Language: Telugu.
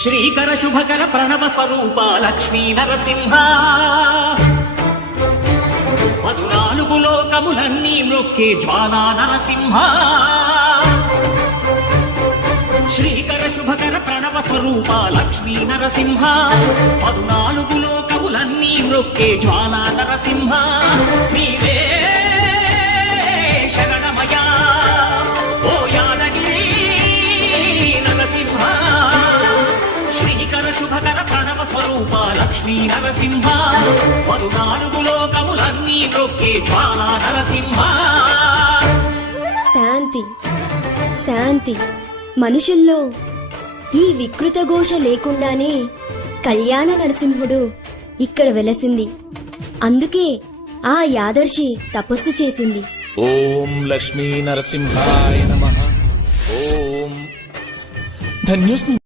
శ్రీకర శుభకర ప్రణవ స్వరూప లక్ష్మీ నరసింహ 14 లోకములన్నీ మ్రొక్కే జ్వాలా నరసింహ శ్రీకర శుభకర ప్రణవ స్వరూప లక్ష్మీ నరసింహ 14 లోకములన్నీ మ్రొక్కే జ్వాలా నరసింహ నీవే శరణమయా ఓ యాదగిరి నరసింహ శ్రీకర శుభకర ప్రణవ స్వరూప లక్ష్మీ నరసింహ 14 లోకములన్నీ మ్రొక్కే జ్వాలా నరసింహ. శాంతి శాంతి. మనుషుల్లో ఈ వికృత ఘోష లేకుండానే కళ్యాణ నరసింహుడు ఇక్కడ వెలసింది. అందుకే ఆ యాదర్శి తపస్సు చేసింది. ఓం లక్ష్మీ నరసింహాయ నమః. ఓం ధన్యోస్మి.